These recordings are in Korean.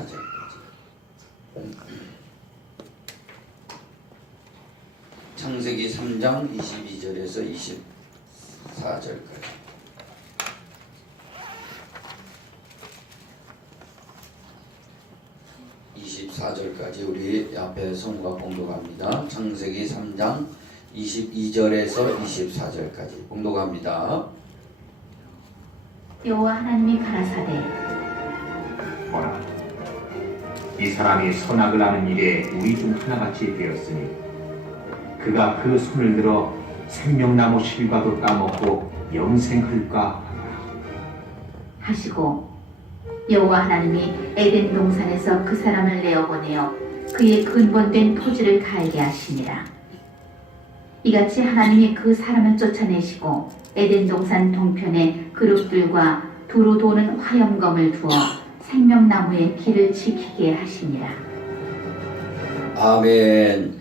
24절까지. 창세기 3장 22절에서 24절까지. 24절까지 우리 앞에 성과 봉독합니다. 창세기 3장 22절에서 24절까지 봉독합니다. 여호와 하나님이 가라사대 보라, 이 사람이 선악을 하는 일에 우리 중 하나같이 되었으니 그가 그 손을 들어 생명나무 실과도 따먹고 영생할까 하노라 하시고 여호와 하나님이 에덴 동산에서 그 사람을 내어보내어 그의 근본된 토지를 갈게 하시니라. 이같이 하나님이 그 사람을 쫓아내시고 에덴 동산 동편에 그룹들과 두루 도는 화염검을 두어 생명나무의 길을 지키게 하시니라. 아멘.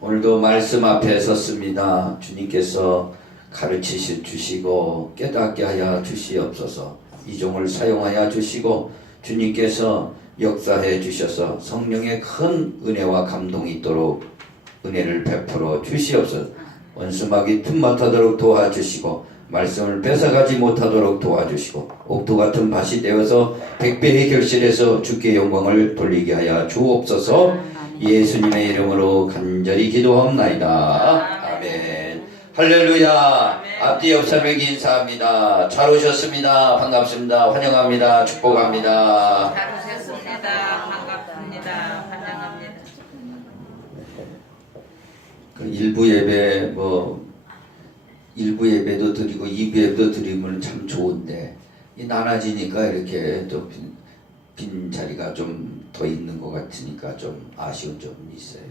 오늘도 말씀 앞에 섰습니다. 주님께서 가르치시 주시고 깨닫게 하여 주시옵소서. 이 종을 사용하여 주시고 주님께서 역사해 주셔서 성령의 큰 은혜와 감동이 있도록 은혜를 베풀어 주시옵소서. 원수마귀 틈못하도록 도와주시고 말씀을 뺏어가지 못하도록 도와주시고 옥토 같은 밭이 되어서 백배의 결실에서 주께 영광을 돌리게 하여 주옵소서. 예수님의 이름으로 간절히 기도하옵나이다. 아멘. 할렐루야. 앞뒤 옆 사람에게 인사합니다. 잘 오셨습니다. 반갑습니다. 환영합니다. 축복합니다. 잘 오셨습니다. 반갑습니다. 환영합니다. 그 일부 예배 일부 예배도 드리고 2부 예배도 드리면 참 좋은데 이 나눠지니까 이렇게 또 빈 자리가 좀 더 있는 것 같으니까 좀 아쉬운 점이 있어요.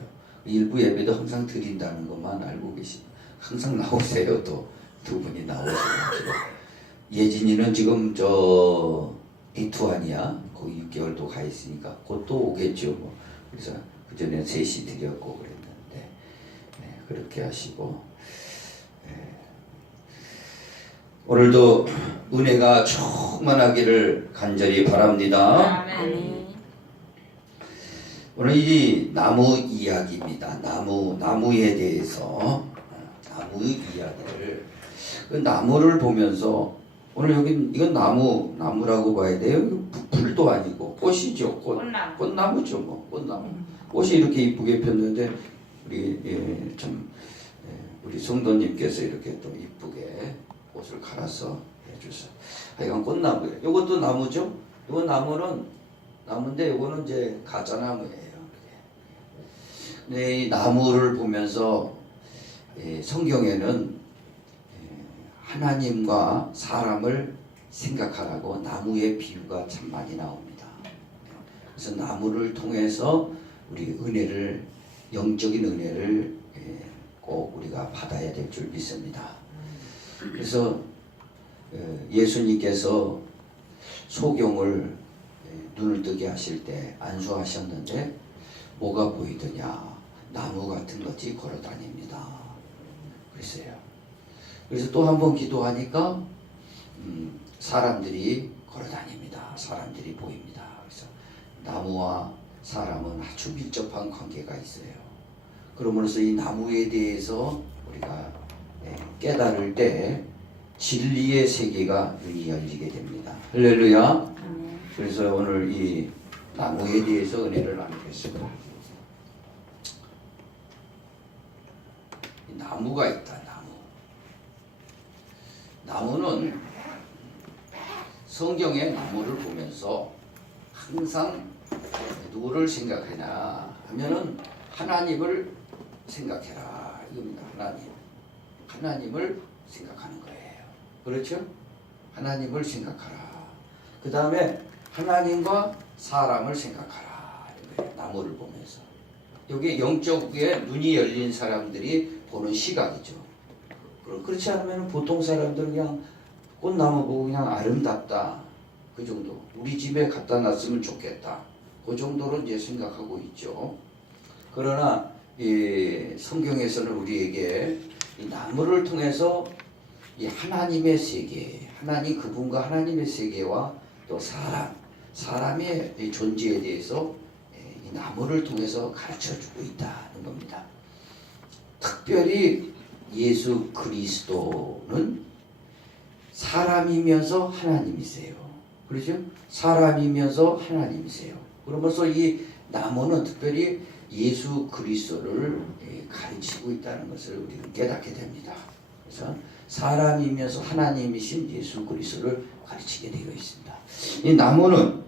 일부 예배도 항상 드린다는 것만 알고 계십니다. 항상 나오세요. 또 두 분이 나오셔가지고 예진이는 지금 저 리투아니아 거기 6개월도 가 있으니까 곧 또 오겠죠. 뭐. 그래서 그 전에 셋이 드렸고 그랬는데 네, 그렇게 하시고 네. 오늘도 은혜가 충만하기를 간절히 바랍니다. 아멘. 오늘 이 나무 이야기입니다. 나무에 대해서 나무 이야기를 그 나무를 보면서 오늘 여기 이건 나무라고 봐야 돼요. 불도 아니고 꽃이죠. 꽃나무죠. 뭐 꽃나무. 꽃이 이렇게 이쁘게 폈는데 우리 우리 성도님께서 이렇게 또 이쁘게 꽃을 갈아서 해주셔서 이건 꽃나무예요. 이것도 나무죠. 이건 나무인데 이거는 이제 가짜나무예요. 네, 이 나무를 보면서 성경에는 하나님과 사람을 생각하라고 나무의 비유가 참 많이 나옵니다. 그래서 나무를 통해서 우리 영적인 은혜를 꼭 우리가 받아야 될 줄 믿습니다. 그래서 예수님께서 소경을 눈을 뜨게 하실 때 안수하셨는데 뭐가 보이더냐? 나무 같은 것이 걸어다닙니다. 그랬어요. 그래서 또 한 번 기도하니까 사람들이 걸어다닙니다. 사람들이 보입니다. 그래서 나무와 사람은 아주 밀접한 관계가 있어요. 그러므로서 이 나무에 대해서 우리가 깨달을 때 진리의 세계가 눈이 열리게 됩니다. 할렐루야. 그래서 오늘 이 나무에 대해서 은혜를 나누겠습니다. 나무가 있다. 나무는 성경의 나무를 보면서 항상 누구를 생각하냐 하면은 하나님을 생각해라 이겁니다. 하나님을 생각하는 거예요. 그렇죠? 하나님을 생각하라. 그 다음에 하나님과 사람을 생각하라. 나무를 보면서 여기 영적에 눈이 열린 사람들이 보는 시각이죠. 그렇지 않으면 보통 사람들은 그냥 꽃나무 보고 그냥 아름답다 그 정도, 우리 집에 갖다 놨으면 좋겠다 그 정도로 이제 생각하고 있죠. 그러나 이 성경에서는 우리에게 이 나무를 통해서 이 하나님의 세계, 하나님 그분과 하나님의 세계와 또 사람의 이 존재에 대해서 이 나무를 통해서 가르쳐주고 있다는 겁니다. 특별히 예수 그리스도는 사람이면서 하나님이세요. 그렇죠? 사람이면서 하나님이세요. 그러면서 이 나무는 특별히 예수 그리스도를 가르치고 있다는 것을 우리는 깨닫게 됩니다. 그래서 사람이면서 하나님이신 예수 그리스도를 가르치게 되어 있습니다. 이 나무는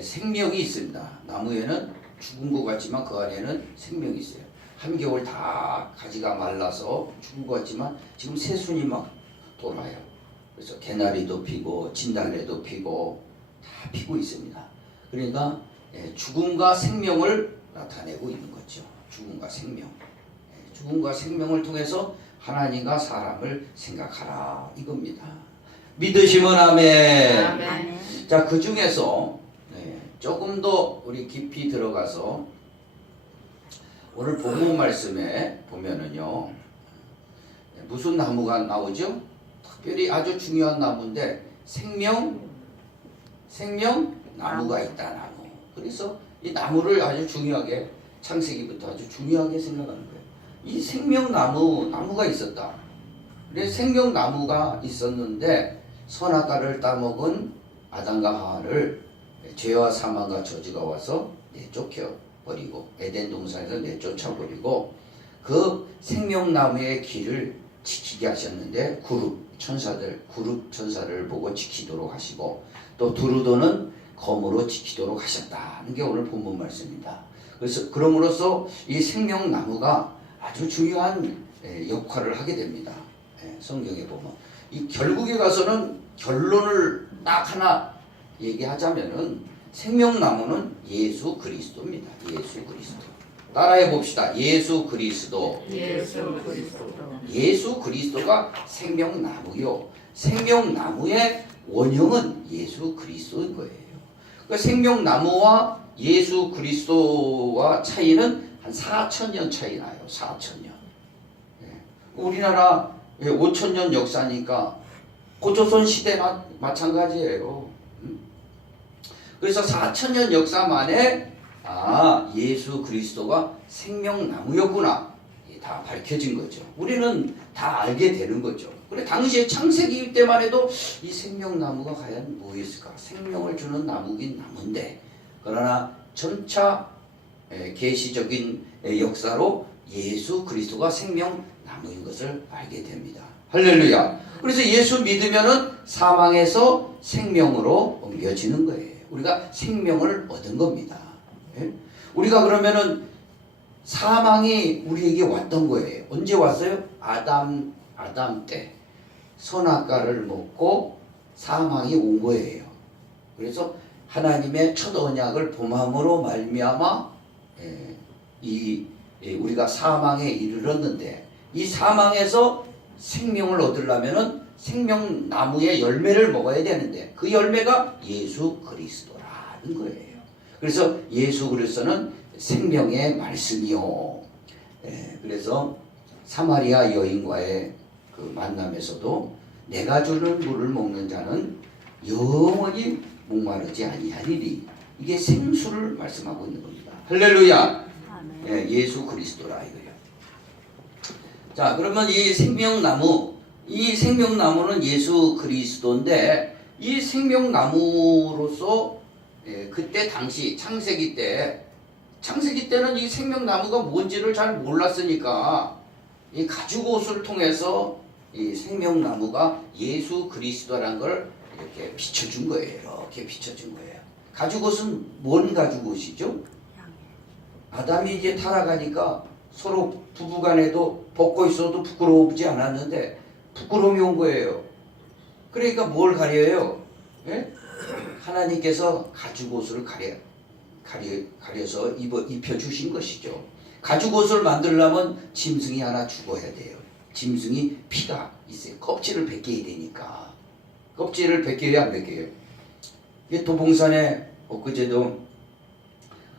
생명이 있습니다. 나무에는 죽은 것 같지만 그 안에는 생명이 있어요. 한겨울 다 가지가 말라서 죽은 것 같지만 지금 새순이 막 돌아요. 그래서 개나리도 피고 진달래도 피고 다 피고 있습니다. 그러니까 죽음과 생명을 나타내고 있는 거죠. 죽음과 생명. 죽음과 생명을 통해서 하나님과 사람을 생각하라 이겁니다. 믿으시면 아멘. 아멘. 자, 그 중에서 조금 더 우리 깊이 들어가서 오늘 본문 말씀에 보면은요, 무슨 나무가 나오죠? 특별히 아주 중요한 나무인데 생명 나무가 있다. 나무. 그래서 이 나무를 아주 중요하게 창세기부터 아주 중요하게 생각하는 거예요. 이 나무가 있었다. 그래서 생명나무가 있었는데 선악과를 따먹은 아담과 하와를 죄와 사망과 저주가 와서 내쫓겨버리고 에덴 동산에서 내쫓아버리고 그 생명나무의 길을 지키게 하셨는데 그룹 천사를 보고 지키도록 하시고 또 두루도는 검으로 지키도록 하셨다는 게 오늘 본문 말씀입니다. 그래서 그럼으로써 이 생명나무가 아주 중요한 역할을 하게 됩니다. 성경에 보면 이 결국에 가서는 결론을 딱 하나 얘기하자면은 생명나무는 예수 그리스도입니다. 예수 그리스도. 따라해 봅시다. 예수 그리스도. 예수 그리스도가 생명나무요. 생명나무의 원형은 예수 그리스도인 거예요. 그러니까 생명나무와 예수 그리스도와 차이는 한 4,000년 차이 나요. 4,000년. 우리나라 5,000년 역사니까 고조선 시대나 마찬가지예요. 그래서 4,000년 역사 만에 예수 그리스도가 생명나무였구나. 다 밝혀진 거죠. 우리는 다 알게 되는 거죠. 그래 당시에 창세기 때만 해도 이 생명나무가 과연 뭐였을까? 생명을 주는 나무긴 나무인데 그러나 점차 계시적인 역사로 예수 그리스도가 생명나무인 것을 알게 됩니다. 할렐루야. 그래서 예수 믿으면은 사망에서 생명으로 옮겨지는 거예요. 우리가 생명을 얻은 겁니다. 우리가 그러면은 사망이 우리에게 왔던 거예요. 언제 왔어요? 아담 때 선악과를 먹고 사망이 온 거예요. 그래서 하나님의 첫 언약을 범함으로 말미암아 우리가 사망에 이르렀는데 이 사망에서 생명을 얻으려면은 생명나무의 열매를 먹어야 되는데 그 열매가 예수 그리스도라는 거예요. 그래서 예수 그리스도는 생명의 말씀이요. 그래서 사마리아 여인과의 그 만남에서도 내가 주는 물을 먹는 자는 영원히 목마르지 아니하리니 이게 생수를 말씀하고 있는 겁니다. 할렐루야. 예수 그리스도라 이거예요. 자, 그러면 이 생명나무는 예수 그리스도인데 이 생명나무로서 그때 당시 창세기 때는 이 생명나무가 뭔지를 잘 몰랐으니까 이 가죽옷을 통해서 이 생명나무가 예수 그리스도라는 걸 이렇게 비춰준 거예요. 이렇게 비춰준 거예요. 가죽옷은 뭔 가죽옷이죠? 아담이 이제 타락하니까 서로 부부간에도 벗고 있어도 부끄러우지 않았는데 부끄러움이 온 거예요. 그러니까 뭘 가려요? 하나님께서 가죽옷을 가려서 입혀주신 것이죠. 가죽옷을 만들려면 짐승이 하나 죽어야 돼요. 짐승이 피가 있어요. 껍질을 벗겨야 되니까. 껍질을 벗겨야 안 벗겨요? 도봉산에 엊그제도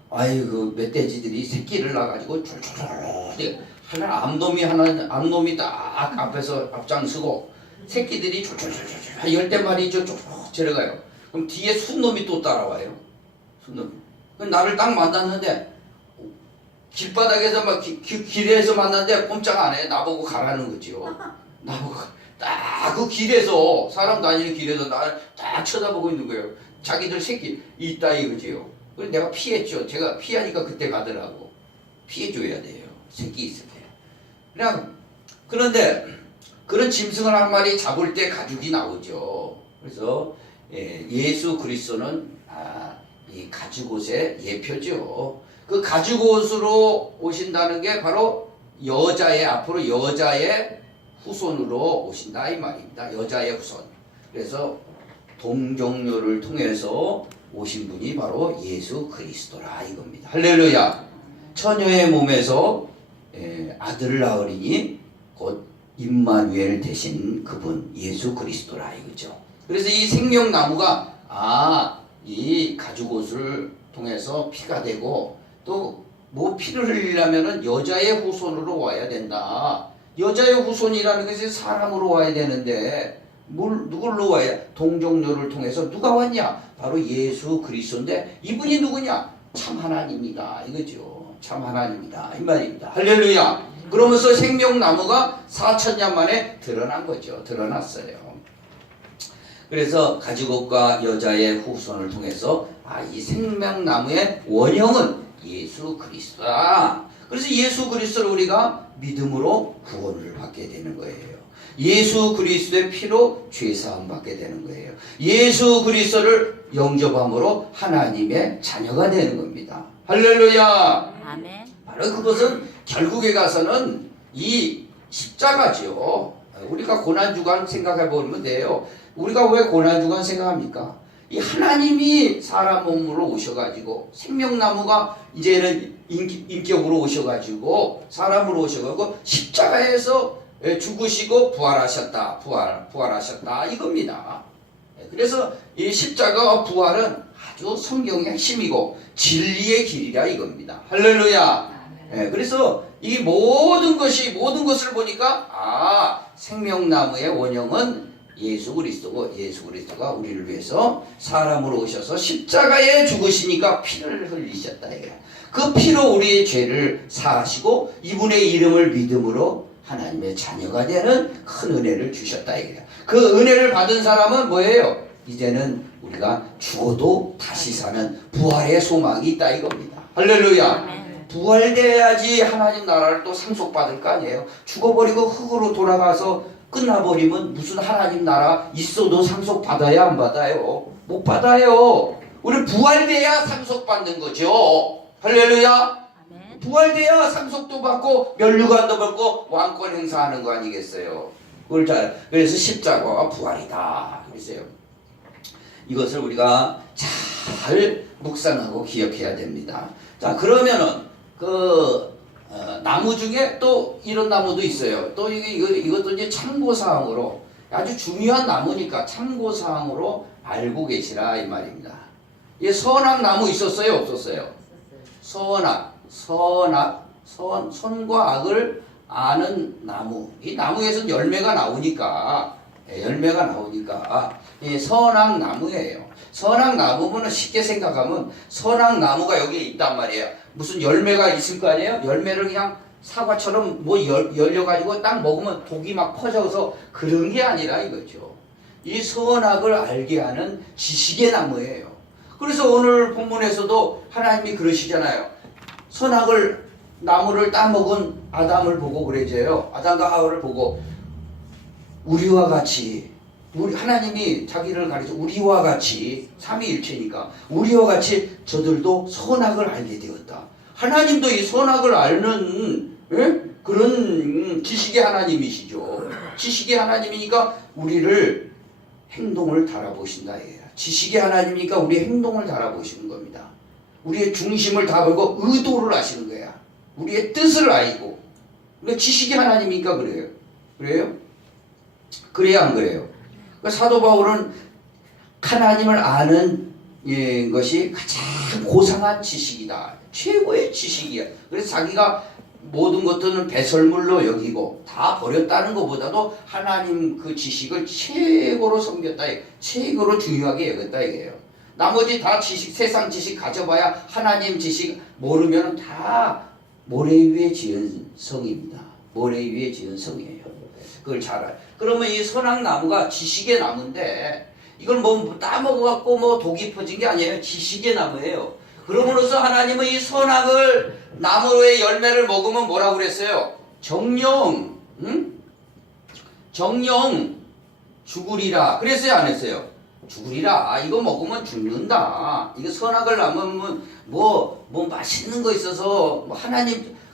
그 멧돼지들이 새끼를 낳아가지고 줄줄줄 암놈이 딱 앞에서 앞장서고 새끼들이 줄줄줄줄 10대 마리 쭉 들어가요. 그럼 뒤에 순놈이 또 따라와요. 순놈이. 그럼 나를 딱 만났는데 길바닥에서 막 길에서 만났는데 꼼짝 안 해. 나보고 가라는 거죠. 나보고 딱 그 길에서 사람 다니는 길에서 나를 딱 쳐다보고 있는 거예요. 자기들 새끼 있다 이거지요. 그래서 내가 피했죠. 제가 피하니까 그때 가더라고. 피해줘야 돼요. 새끼 있을 때. 그냥 그런데 그런 짐승을 한 마리 잡을 때 가죽이 나오죠. 그래서 예수 그리스도는 이 가죽옷의 예표죠. 그 가죽옷으로 오신다는 게 바로 여자의 앞으로 여자의 후손으로 오신다 이 말입니다. 여자의 후손. 그래서 동정녀를 통해서 오신 분이 바로 예수 그리스도라 이겁니다. 할렐루야. 처녀의 몸에서 아들을 낳으리니 곧 임마누엘 되신 그분 예수 그리스도라 이거죠. 그래서 이 생명나무가 이 가죽옷을 통해서 피가 되고 또 뭐 피를 흘리려면은 여자의 후손으로 와야 된다. 여자의 후손이라는 것이 사람으로 와야 되는데 누굴로 와야? 동정녀를 통해서 누가 왔냐? 바로 예수 그리스도인데 이분이 누구냐? 참 하나님이다 이거죠. 참 하나님이다 이 말입니다. 할렐루야. 그러면서 생명나무가 4000년 만에 드러난 거죠. 드러났어요. 그래서 가죽옷과 여자의 후손을 통해서 이 생명나무의 원형은 예수 그리스도다. 그래서 예수 그리스도를 우리가 믿음으로 구원을 받게 되는 거예요. 예수 그리스도의 피로 죄사함 받게 되는 거예요. 예수 그리스도를 영접함으로 하나님의 자녀가 되는 겁니다. 할렐루야. 아멘. 바로 그것은 결국에 가서는 이 십자가죠. 우리가 고난주간 생각해 보면 돼요. 우리가 왜 고난주간 생각합니까? 이 하나님이 사람 몸으로 오셔가지고 생명나무가 이제는 인격으로 오셔가지고 사람으로 오셔가지고 십자가에서 죽으시고 부활하셨다. 부활하셨다 이겁니다. 그래서 이 십자가와 부활은 아주 성경의 핵심이고 진리의 길이라 이겁니다. 할렐루야. 그래서 이 모든 것을 보니까 생명나무의 원형은 예수 그리스도고 예수 그리스도가 우리를 위해서 사람으로 오셔서 십자가에 죽으시니까 피를 흘리셨다. 그 피로 우리의 죄를 사하시고 이분의 이름을 믿음으로 하나님의 자녀가 되는 큰 은혜를 주셨다. 그 은혜를 받은 사람은 뭐예요? 이제는 우리가 죽어도 다시 사는 부활의 소망이 있다 이겁니다. 할렐루야. 부활돼야지 하나님 나라를 또 상속받을 거 아니에요. 죽어버리고 흙으로 돌아가서 끝나버리면 무슨 하나님 나라 있어도 상속받아야 안 받아요? 못 받아요. 우리 부활돼야 상속받는 거죠. 할렐루야. 부활돼야 상속도 받고 면류관도 받고 왕권 행사하는 거 아니겠어요? 그래서 십자가와 부활이다. 그랬어요. 이것을 우리가 잘 묵상하고 기억해야 됩니다. 자, 그러면은 나무 중에 또 이런 나무도 있어요. 또 이것도 이제 참고사항으로 아주 중요한 나무니까 참고사항으로 알고 계시라 이 말입니다. 이 선악나무 있었어요? 없었어요? 선과 악을 아는 나무. 이 나무에서 열매가 나오니까 이 선악나무예요. 선악나무는 쉽게 생각하면 선악나무가 여기에 있단 말이에요. 무슨 열매가 있을 거 아니에요? 열매를 그냥 사과처럼 뭐 열려가지고 딱 먹으면 독이 막 퍼져서 그런 게 아니라 이거죠. 이 선악을 알게 하는 지식의 나무예요. 그래서 오늘 본문에서도 하나님이 그러시잖아요. 선악을 나무를 따먹은 아담을 보고 그러죠요. 아담과 하와를 보고 우리와 같이 하나님이 자기를 가리켜 우리와 같이 삼위일체니까 우리와 같이 저들도 선악을 알게 되었다. 하나님도 이 선악을 아는 그런 지식의 하나님이시죠. 지식의 하나님이니까 우리를 행동을 달아보신다. 지식의 하나님이니까 우리의 행동을 달아보시는 겁니다. 우리의 중심을 다 보고 의도를 아시는 거야. 우리의 뜻을 알고. 그러니까 지식의 하나님이니까 그래요. 그래요? 그래야 안 그래요? 사도 바울은 하나님을 아는 것이 가장 고상한 지식이다. 최고의 지식이야. 그래서 자기가 모든 것들은 배설물로 여기고 다 버렸다는 것보다도 하나님 그 지식을 최고로 섬겼다, 최고로 중요하게 여겼다 이게요. 나머지 다 지식, 세상 지식 가져봐야 하나님 지식 모르면 다 모래 위에 지은 성입니다. 모래 위에 지은 성이에요. 그걸 잘 알아요. 그러면 이 선악나무가 지식의 나무인데 이걸 뭐 따먹어갖고 뭐 독이 퍼진 게 아니에요. 지식의 나무예요. 그러므로서 하나님은 이 선악을 나무의 열매를 먹으면 뭐라고 그랬어요? 정령, 정령 죽으리라. 그랬어요, 안 했어요? 죽으리라. 이거 먹으면 죽는다. 이거 선악을 나무면 뭐 맛있는 거 있어서 뭐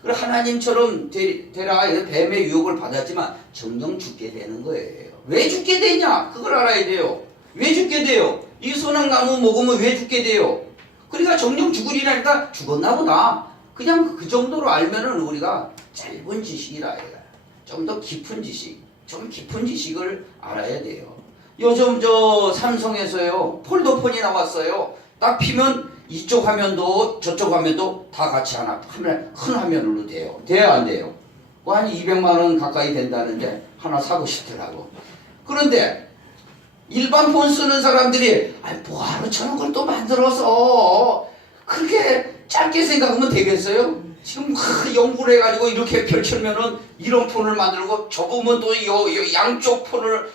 하나님처럼 되라. 뱀의 유혹을 받았지만 정령 죽게 되는 거예요. 왜 죽게 되냐? 그걸 알아야 돼요. 왜 죽게 돼요? 이 선악나무 먹으면 왜 죽게 돼요? 그러니까 정령 죽으리라니까 죽었나 보다. 그냥 그 정도로 알면은 우리가 짧은 지식이라 해요. 좀 더 깊은 지식, 좀 깊은 지식을 알아야 돼요. 요즘 저 삼성에서요 폴더폰이 나왔어요. 딱 피면 이쪽 화면도 저쪽 화면도 다 같이 하나 큰 화면으로 돼요. 돼요, 안 돼요? 뭐 한 200만 원 가까이 된다는데 하나 사고 싶더라고. 그런데 일반 폰 쓰는 사람들이 뭐하러 저런 걸 또 만들어서 그렇게 짧게 생각하면 되겠어요? 지금 연구를 해가지고 이렇게 펼치면은 이런 폰을 만들고 접으면 또 양쪽 폰을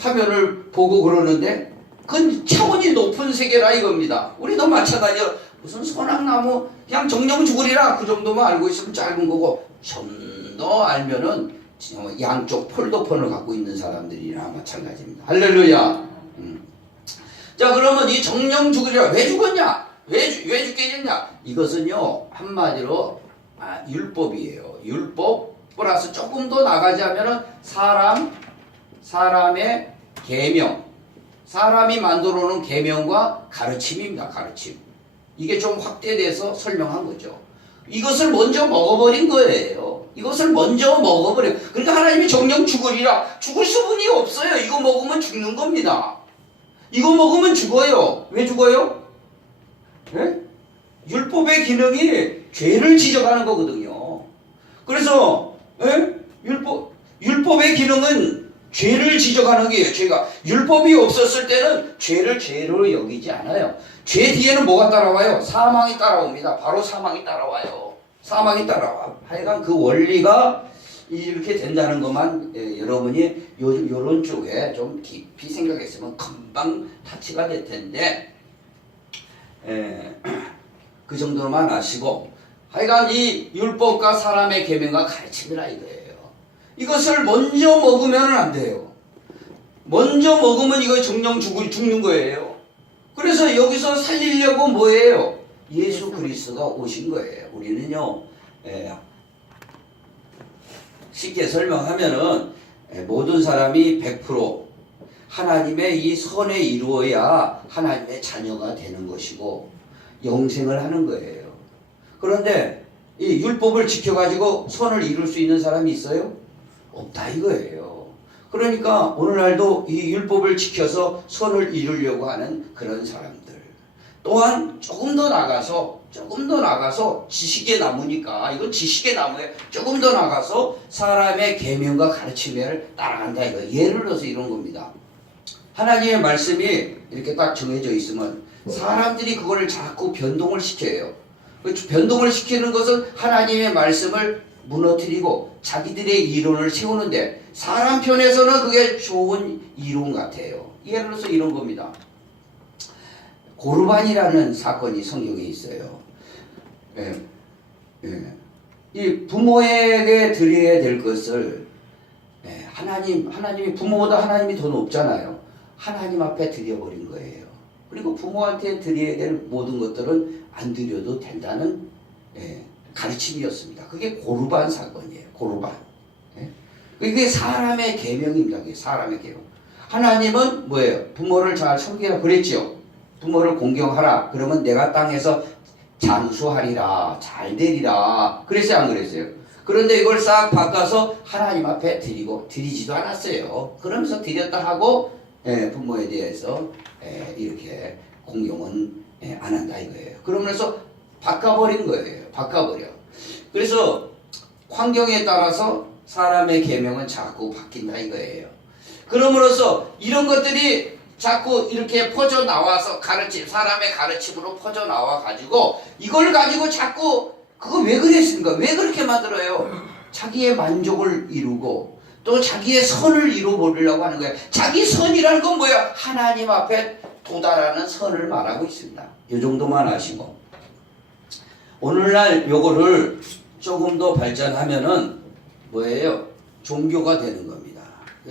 화면을 보고 그러는데 그건 차원이 높은 세계라 이겁니다. 우리도 마찬가지예요. 무슨 선악나무 그냥 정령 죽으리라 그 정도만 알고 있으면 짧은 거고 좀 더 알면은 양쪽 폴더폰을 갖고 있는 사람들이랑 마찬가지입니다. 할렐루야. 자, 그러면 이 정령 죽으리라 왜 죽었냐? 왜 죽게 됐냐? 이것은요 한마디로 율법이에요. 율법 플러스 조금 더 나가자면은 사람의 계명, 사람이 만들어 놓은 계명과 가르침입니다. 가르침. 이게 좀 확대돼서 설명한 거죠. 이것을 먼저 먹어버린 거예요. 이것을 먼저 먹어버려요. 그러니까 하나님이 정령 죽으리라. 죽을 수분이 없어요. 이거 먹으면 죽는 겁니다. 이거 먹으면 죽어요. 왜 죽어요? 네? 율법의 기능이 죄를 지적하는 거거든요. 그래서 율법의 기능은 죄를 지적하는 게예요. 죄가 율법이 없었을 때는 죄를 죄로 여기지 않아요. 죄 뒤에는 뭐가 따라와요? 사망이 따라옵니다. 바로 사망이 따라와요. 사망이 따라와. 하여간 그 원리가 이렇게 된다는 것만 여러분이 요런 쪽에 좀 깊이 생각했으면 금방 타치가 될 텐데 그 정도만 아시고 하여간 이 율법과 사람의 계명과 가르침이라 이거예요. 이것을 먼저 먹으면 안 돼요. 먼저 먹으면 이거 정령 죽는 거예요. 그래서 여기서 살리려고 뭐예요? 예수 그리스도가 오신 거예요. 우리는요 쉽게 설명하면은 모든 사람이 100% 하나님의 이 선에 이루어야 하나님의 자녀가 되는 것이고 영생을 하는 거예요. 그런데 이 율법을 지켜가지고 선을 이룰 수 있는 사람이 있어요? 없다 이거예요. 그러니까 오늘날도 이 율법을 지켜서 선을 이루려고 하는 그런 사람들 또한 조금 더 나가서 지식의 나무니까 이건 지식의 나무에 조금 더 나가서 사람의 계명과 가르침을 따라간다 이거. 예를 들어서 이런 겁니다. 하나님의 말씀이 이렇게 딱 정해져 있으면 사람들이 그걸 자꾸 변동을 시켜요. 변동을 시키는 것은 하나님의 말씀을 무너뜨리고 자기들의 이론을 세우는데 사람 편에서는 그게 좋은 이론 같아요. 예를 들어서 이런 겁니다. 고르반이라는 사건이 성경에 있어요. 이 부모에게 드려야 될 것을 하나님이 부모보다 하나님이 더 높잖아요. 하나님 앞에 드려버린 거예요. 그리고 부모한테 드려야 될 모든 것들은 안 드려도 된다는 가르침이었습니다. 그게 고르반 사건이에요. 고르반. 그게 사람의 계명입니다. 그게 사람의 계명. 하나님은 뭐예요? 부모를 잘 섬기라 그랬죠. 부모를 공경하라. 그러면 내가 땅에서 장수하리라. 잘 되리라. 그랬어요? 안 그랬어요? 그런데 이걸 싹 바꿔서 하나님 앞에 드리지도 않았어요. 그러면서 드렸다 하고 부모에 대해서 이렇게 공경은 안 한다 이거예요. 그러면서 바꿔버린 거예요. 바꿔버려. 그래서 환경에 따라서 사람의 계명은 자꾸 바뀐다 이거예요. 그럼으로써 이런 것들이 자꾸 이렇게 퍼져 나와서 사람의 가르침으로 퍼져 나와 가지고 이걸 가지고 자꾸 그거 왜 그랬습니까? 왜 그렇게 만들어요? 자기의 만족을 이루고 또 자기의 선을 이루어보려고 하는 거예요. 자기 선이라는 건 뭐야? 하나님 앞에 도달하는 선을 말하고 있습니다. 이 정도만 아시고 오늘날 요거를 조금 더 발전하면은 뭐예요? 종교가 되는 겁니다.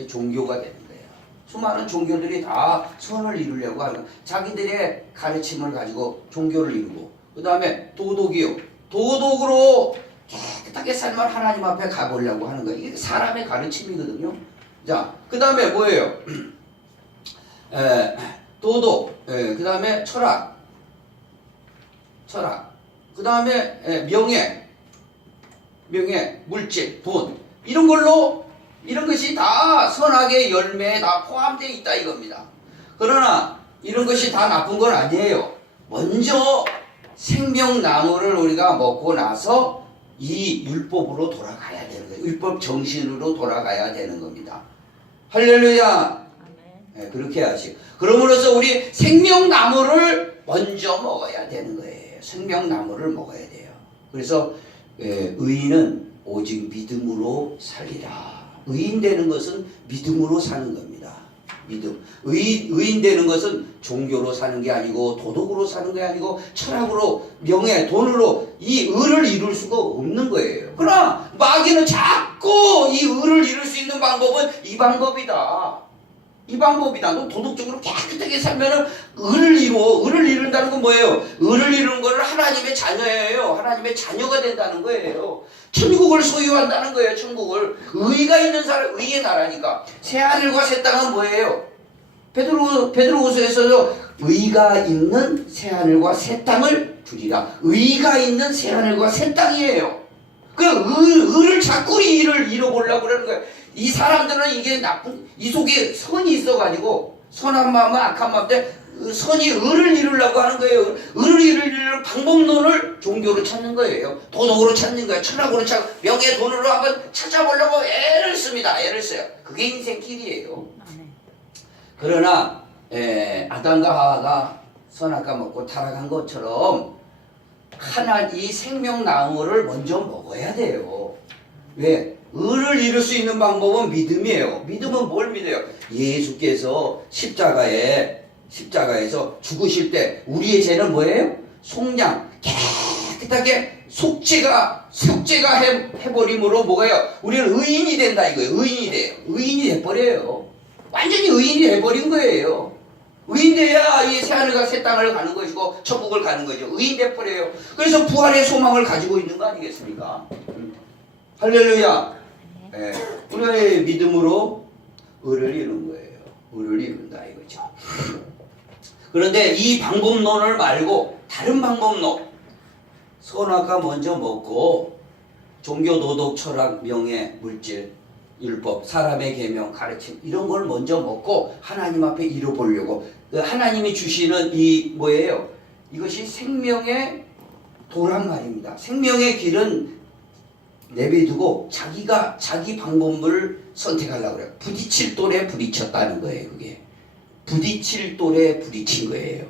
종교가 되는 거예요. 수많은 종교들이 다 선을 이루려고 하는 거예요. 자기들의 가르침을 가지고 종교를 이루고 그 다음에 도덕이요. 도덕으로 깨끗하게 살면 하나님 앞에 가보려고 하는 거예요. 이게 사람의 가르침이거든요. 자, 그 다음에 뭐예요? 도덕, 그 다음에 철학, 그 다음에 명예, 물질, 돈 이런 걸로 이런 것이 다 선악의 열매에 다 포함되어 있다 이겁니다. 그러나 이런 것이 다 나쁜 건 아니에요. 먼저 생명나무를 우리가 먹고 나서 이 율법으로 돌아가야 되는 거예요. 율법 정신으로 돌아가야 되는 겁니다. 할렐루야. 네, 그렇게 하시고 그러므로서 우리 생명나무를 먼저 먹어야 되는 거예요. 생명나무를 먹어야 돼요. 그래서 의인은 오직 믿음으로 살리라. 의인 되는 것은 믿음으로 사는 겁니다. 믿음. 의인 되는 것은 종교로 사는 게 아니고 도덕으로 사는 게 아니고 철학으로 명예, 돈으로 이 의를 이룰 수가 없는 거예요. 그러나 마귀는 자꾸 이 의를 이룰 수 있는 방법은 이 방법이다. 이 방법이다. 너 도덕적으로 깨끗하게 살면은 의를 이루어. 의를 이룬다는 건 뭐예요? 의를 이루는 거는 하나님의 자녀예요. 하나님의 자녀가 된다는 거예요. 천국을 소유한다는 거예요. 천국을. 의가 있는 사람, 의의 나라니까. 새하늘과 새 땅은 뭐예요? 베드로후서에서도 의가 있는 새하늘과 새 땅을 주리라. 의가 있는 새하늘과 새 땅이에요. 그 의를 자꾸 일을 이뤄보려고 그러는 거예요. 이 사람들은 이게 나쁜, 이 속에 선이 있어가지고 선한 마음과 악한 마음 때 선이 의를 이루려고 하는 거예요. 의를 이루려는 방법론을 종교로 찾는 거예요. 도덕으로 찾는 거예요. 철학으로 찾고 명예 돈으로 한번 찾아보려고 애를 씁니다. 애를 써요. 그게 인생길이에요. 그러나 아담과 하와가 선악과 먹고 타락한 것처럼 이 생명나무를 먼저 먹어야 돼요. 왜? 의를 이룰 수 있는 방법은 믿음이에요. 믿음은 뭘 믿어요? 예수께서 십자가에서 죽으실 때 우리의 죄는 뭐예요? 속량 깨끗하게 속죄가 해버림으로 뭐가요? 우리는 의인이 된다 이거예요. 의인이 돼요. 의인이 돼버려요. 완전히 의인이 돼버린 거예요. 의인 돼야 이 새하늘과 새 땅을 가는 것이고 천국을 가는 거죠. 의인 돼버려요. 그래서 부활의 소망을 가지고 있는 거 아니겠습니까? 할렐루야. 우리의 믿음으로 의를 이룬 거예요. 의를 이룬다 이거죠. 그런데 이 방법론을 말고 다른 방법론, 선악과 먼저 먹고 종교, 도덕, 철학, 명예, 물질, 율법, 사람의 계명, 가르침 이런 걸 먼저 먹고 하나님 앞에 이뤄보려고 하나님이 주시는 이 뭐예요? 이것이 생명의 도란 말입니다. 생명의 길은 내비두고 자기 방법을 선택하려고 그래요. 부딪힐 돌에 부딪혔다는 거예요. 그게 부딪힐 돌에 부딪힌 거예요.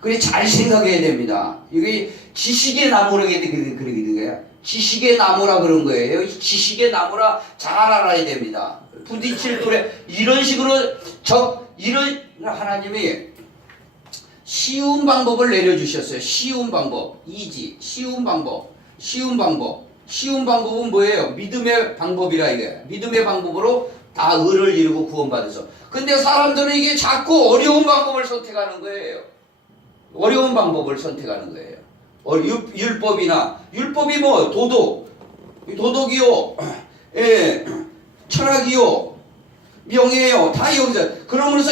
그래 잘 생각해야 됩니다. 이게 지식의 나무라게 그러는 거야. 지식의 나무라 그런 거예요. 지식의 나무라 잘 알아야 됩니다. 부딪힐 돌에 이런 식으로 이런 하나님이 쉬운 방법을 내려주셨어요. 쉬운 방법, 쉬운 방법은 뭐예요? 믿음의 방법이라 이게. 믿음의 방법으로 다 의를 이루고 구원받아서. 근데 사람들은 이게 자꾸 어려운 방법을 선택하는 거예요. 어려운 방법을 선택하는 거예요. 율법이 뭐 도덕이요, 철학이요, 명예요, 다 여기서. 그러면서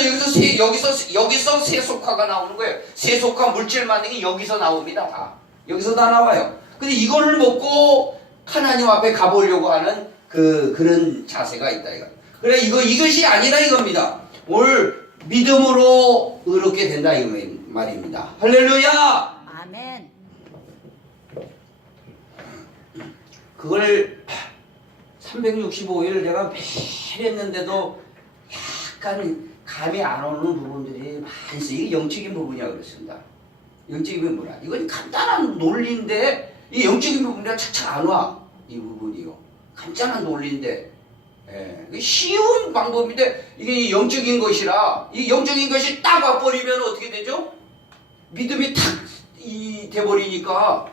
여기서 세속화가 나오는 거예요. 세속화 물질 만드는 게 여기서 나옵니다. 여기서 다 나와요. 근데 이거를 먹고 하나님 앞에 가보려고 하는 그런 자세가 있다 이거. 그래 이것이 아니라 이겁니다. 오늘 믿음으로 의롭게 된다 이 말입니다. 할렐루야. 아멘. 그걸 365일 내가 매일 했는데도 약간 감이 안 오는 부분들이 많이 있어요. 이게 영적인 부분이라고 그랬습니다. 영적인 부분. 이건 간단한 논리인데 이 영적인 부분이라 착착 안 와. 이 부분이요. 간단한 논리인데 쉬운 방법인데 이게 영적인 것이라 이 영적인 것이 딱 와버리면 어떻게 되죠? 믿음이 탁 돼버리니까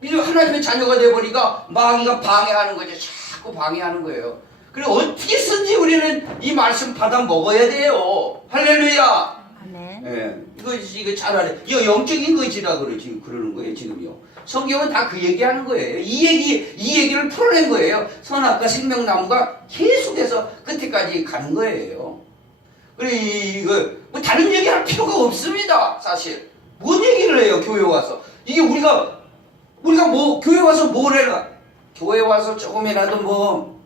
믿음 하나님의 자녀가 돼버리니까 마귀가 방해하는 거죠. 자꾸 방해하는 거예요. 그래 어떻게든지 우리는 이 말씀 받아 먹어야 돼요. 할렐루야. 아멘. 이거 잘하네. 이거 영적인 것이라 그러는 거예요 지금요. 성경은 다 그 얘기하는 거예요. 이 얘기를 풀어낸 거예요. 선악과 생명나무가 계속해서 끝에까지 가는 거예요. 그래 이거 뭐 다른 얘기할 필요가 없습니다. 사실 뭔 얘기를 해요 교회 와서. 이게 우리가 뭐 교회 와서 뭘 해라. 교회 와서 조금이라도 뭐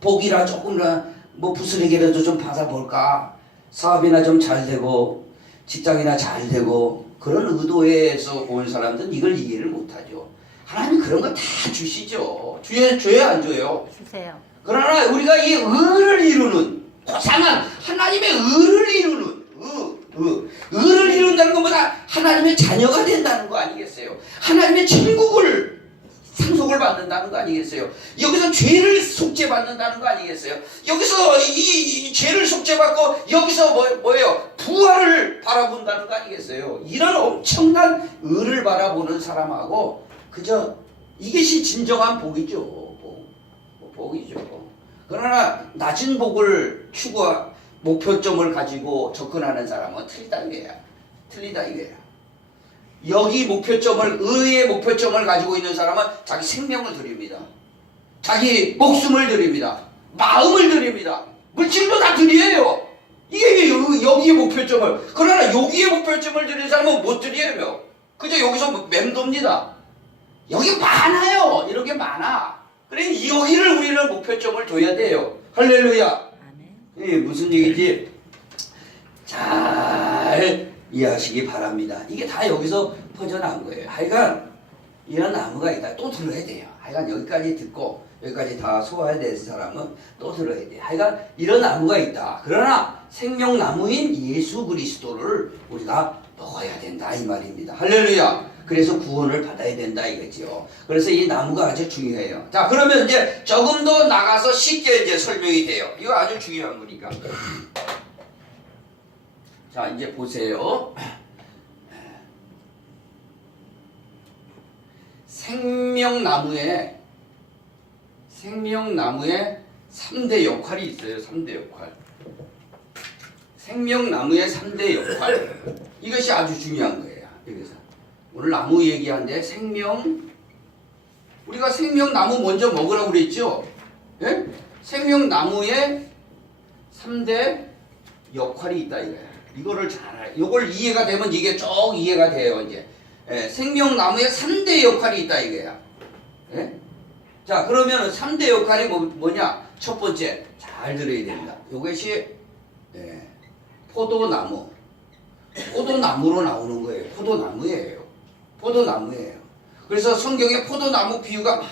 복이라 조금이라 뭐 부스러기라도 좀 받아볼까. 사업이나 좀 잘 되고 직장이나 잘 되고 그런 의도에서 온 사람들은 이걸 이해를 못하죠. 하나님 그런 거 다 주시죠. 줘야 안 줘요? 주세요. 그러나 우리가 이 의를 이루는 고상한 하나님의 의를 이루는 의를 이룬다는 것보다 하나님의 자녀가 된다는 거 아니겠어요? 하나님의 천국을 상속을 받는다는 거 아니겠어요? 여기서 죄를 속죄받는다는 거 아니겠어요? 여기서 이 죄를 속죄받고 여기서 뭐예요? 부활을 바라본다는 거 아니겠어요? 이런 엄청난 의를 바라보는 사람하고 그저 이것이 진정한 복이죠. 복이죠. 그러나 낮은 복을 목표점을 가지고 접근하는 사람은 틀리다 이거야. 여기 목표점을 의의 목표점을 가지고 있는 사람은 자기 생명을 드립니다. 자기 목숨을 드립니다. 마음을 드립니다. 물질도 다 드려요. 이게 여기의 목표점을. 그러나 여기의 목표점을 드리는 사람은 못 드려요. 그저 여기서 맴돕니다. 여기 많아요. 이런 게 많아. 그래 여기를 우리는 목표점을 둬야 돼요. 할렐루야. 아멘. 무슨 얘기인지 잘 이해하시기 바랍니다. 이게 다 여기서 퍼져나온 거예요. 하여간 이런 나무가 있다. 또 들어야 돼요. 하여간 여기까지 듣고 여기까지 다 소화해야 되는 사람은 또 들어야 돼요. 하여간 이런 나무가 있다. 그러나 생명나무인 예수 그리스도를 우리가 먹어야 된다 이 말입니다. 할렐루야. 그래서 구원을 받아야 된다 이거죠. 그래서 이 나무가 아주 중요해요. 자 그러면 이제 조금 더 나가서 쉽게 이제 설명이 돼요. 이거 아주 중요한 거니까. 자 이제 보세요. 생명나무에 3대 역할이 있어요. 3대 역할. 생명나무의 3대 역할. 이것이 아주 중요한 거예요. 여기서 오늘 나무 얘기하는데 우리가 생명나무 먼저 먹으라고 그랬죠? 예? 생명나무에 3대 역할이 있다 이거야. 이거를 잘 알아요. 이걸 이해가 되면 이게 쭉 이해가 돼요, 이제. 예, 생명나무에 3대 역할이 있다 이거야. 예? 자, 그러면 3대 역할이 뭐냐? 첫 번째, 잘 들어야 됩니다. 이것이 포도나무. 포도나무로 나오는 거예요. 포도나무예요. 그래서 성경에 포도나무 비유가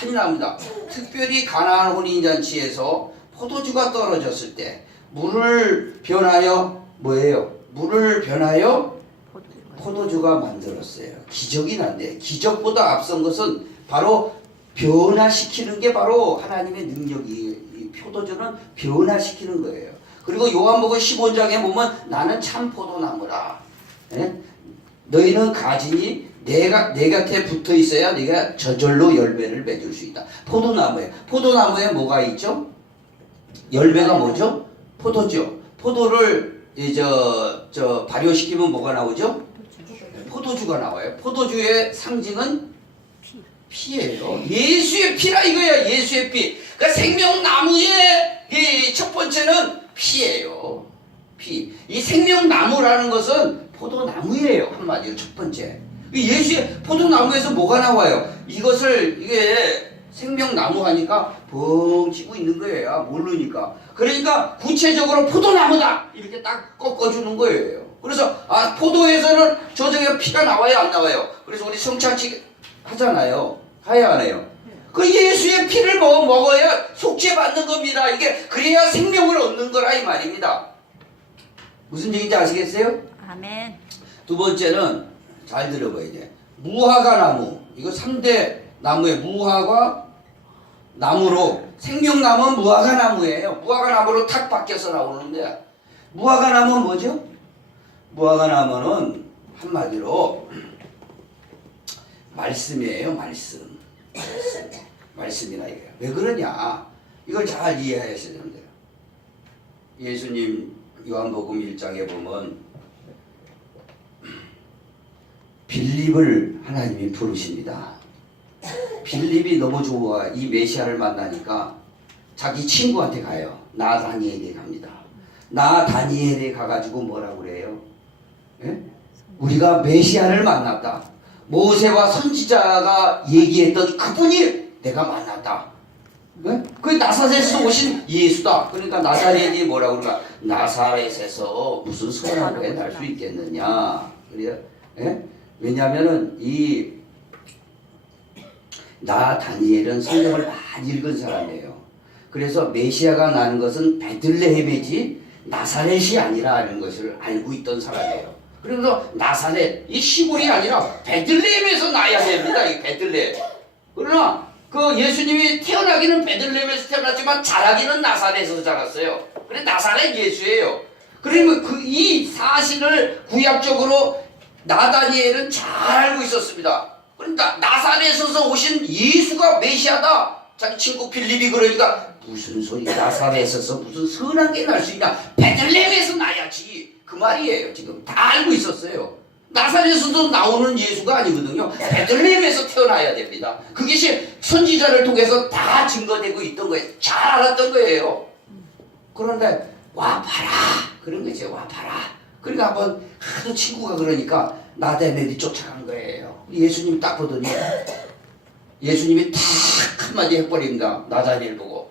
많이 나옵니다. 특별히 가나안 혼인잔치에서 포도주가 떨어졌을 때 물을 변하여 뭐예요? 물을 변하여 포도주가 만들었어요. 기적이 난데 기적보다 앞선 것은 바로 변화시키는 게 바로 하나님의 능력이에요. 이 포도주는 변화시키는 거예요. 그리고 요한복음 15장에 보면 나는 참 포도나무라. 예? 너희는 가지니 내 곁에 붙어 있어야 네가 저절로 열매를 맺을 수 있다. 포도나무에 뭐가 있죠? 열매가 뭐죠? 포도죠. 포도를 발효시키면 뭐가 나오죠? 포도주가 나와요. 포도주의 상징은 피예요. 예수의 피라 이거야. 예수의 피. 그러니까 생명나무의 이 첫 번째는 피예요. 피. 이 생명나무라는 것은 포도나무예요. 한마디로 첫 번째. 예수의 포도나무에서 뭐가 나와요? 이게 생명나무 하니까 벙 치고 있는 거예요. 모르니까. 그러니까 구체적으로 포도나무다 이렇게 딱 꺾어주는 거예요. 그래서 포도에서는 저쪽에 피가 나와요 안 나와요? 그래서 우리 성찬식 하잖아요. 해야 안 해요? 그 예수의 피를 먹어야 속죄받는 겁니다. 이게 그래야 생명을 얻는 거라 이 말입니다. 무슨 얘기인지 아시겠어요? 아멘. 두 번째는 잘 들어봐야 돼. 무화과 나무. 이거 3대 나무의 무화과 나무로 생명나무는 무화과 나무예요. 무화과 나무로 탁 바뀌어서 나오는데 무화과 나무는 뭐죠? 무화과 나무는 한마디로 말씀이에요. 말씀이라 이거예요. 왜 그러냐? 이걸 잘 이해하셔야 됩니다. 예수님 요한복음 1장에 보면 빌립을 하나님이 부르십니다. 빌립이 너무 좋아. 이 메시아를 만나니까 자기 친구한테 가요. 나 다니엘에 갑니다. 나 다니엘에 가가지고 뭐라고 그래요? 예? 우리가 메시아를 만났다. 모세와 선지자가 얘기했던 그분이 내가 만났다. 예? 그 나사렛에서 오신 예수다. 그러니까 나사렛이 뭐라고 그럴까? 나사렛에서 무슨 선한 게 날 수 있겠느냐? 그래요? 예? 왜냐하면은 나 다니엘은 성경을 많이 읽은 사람이에요. 그래서 메시아가 나는 것은 베들레헴이지 나사렛이 아니라는 것을 알고 있던 사람이에요. 그래서 나사렛 이 시골이 아니라 베들레헴에서 나야 됩니다. 이 베들레헴. 그러나 그 예수님이 태어나기는 베들레헴에서 태어났지만 자라기는 나사렛에서 자랐어요. 그래 나사렛 예수예요. 그러면 이 사실을 구약적으로 나다니엘은 잘 알고 있었습니다. 그러니까 나사렛에서 오신 예수가 메시아다. 자기 친구 빌립이 그러니까 무슨 소리 나사렛에서 무슨 선한 게 날 수 있냐. 베들레헴에서 나야지. 그 말이에요. 지금 다 알고 있었어요. 나사렛에서도 나오는 예수가 아니거든요. 베들레헴에서 태어나야 됩니다. 그것이 선지자를 통해서 다 증거되고 있던 거예요. 잘 알았던 거예요. 그런데 와봐라 그런 거죠. 와봐라. 그러니까 한번 하도 친구가 그러니까 나다니엘이 쫓아간 거예요. 예수님 딱 보더니 예수님이 탁 한마디 해버립니다. 나다니엘 보고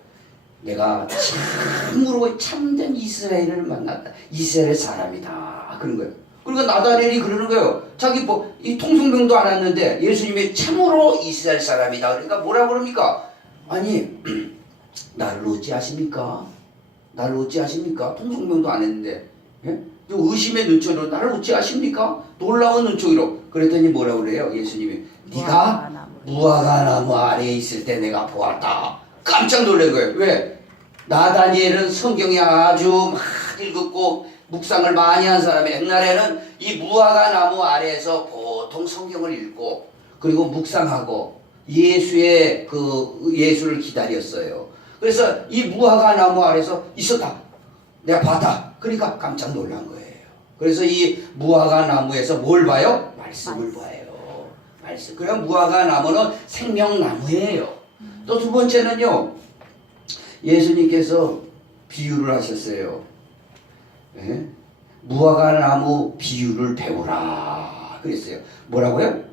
내가 참으로 참된 이스라엘을 만났다. 이스라엘 사람이다. 그런 거예요. 그러니까 나다니엘이 그러는 거예요. 자기 이 통성명도 안 왔는데 예수님이 참으로 이스라엘 사람이다. 그러니까 뭐라 그럽니까? 아니 나를 어찌하십니까? 나를 어찌하십니까? 통성명도 안 했는데 예? 의심의 눈초리로 나를 어찌하십니까? 놀라운 눈초리로. 그랬더니 뭐라 그래요? 예수님이 네가 무화과 나무 아래에 있을 때 내가 보았다. 깜짝 놀란 거예요. 왜? 나다니엘은 성경이 아주 많이 읽었고 묵상을 많이 한 사람이 옛날에는 이 무화과 나무 아래에서 보통 성경을 읽고 그리고 묵상하고 예수의 예수를 기다렸어요. 그래서 이 무화과 나무 아래에서 있었다. 내가 봤다. 그러니까 깜짝 놀란 거예요. 그래서 이 무화과 나무에서 뭘 봐요? 말씀을 봐요. 말씀. 그럼 무화과 나무는 생명나무예요. 또 두 번째는요. 예수님께서 비유를 하셨어요. 예? 무화과 나무 비유를 배우라 그랬어요. 뭐라고요?